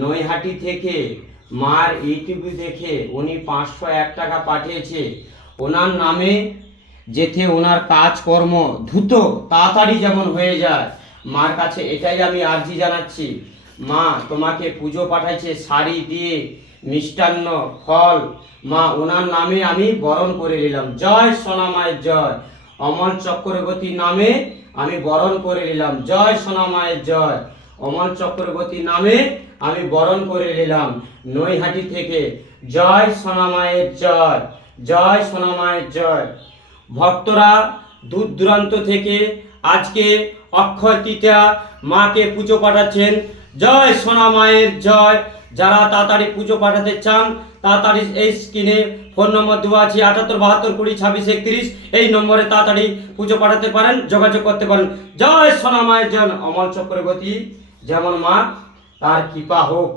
নৈহাটি থেকে মার ইউটিউবে দেখে উনি 501 টাকা পাঠিয়েছে ওনার নামে, যেতে ওনার কাজকর্ম দ্রুত তাড়াতাড়ি যেমন হয়ে যায়। মার কাছে এটাই আমি আর্জি জানাচ্ছি, মা তোমাকে পুজো পাঠাইছে শাড়ি দিয়ে, মিষ্টান্ন, ফল। মা ওনার নামে আমি বরণ করে নিলাম। জয় সোনা মায়ের জয়। অমল চক্রবর্তীর নামে আমি বরণ করে নিলাম। জয় সোনা মায়ের জয়। অমল চক্রবর্তীর নামে আমি বরণ করে নিলাম নৈহাটি থেকে। জয় সোনা মায়ের জয়। জয় সোনা মায়ের জয়। ভক্তরা দূর দূরান্ত থেকে আজকে অক্ষয় তৃতীয়া মাকে পুজো পাঠাচ্ছেন। জয় সোনা মায়ের জয়। যারা তাড়াতাড়ি পুজো পাঠাতে চান তাড়াতাড়ি এই স্ক্রিনে ফোন নম্বর দেওয়া আছে 78 72 20 26 31, এই নম্বরে তাড়াতাড়ি পুজো পাঠাতে পারেন, যোগাযোগ করতে পারেন। জয় সোনা মায়ের জয়। অমল চক্রবর্তী যেমন মা, তার কৃপা হোক।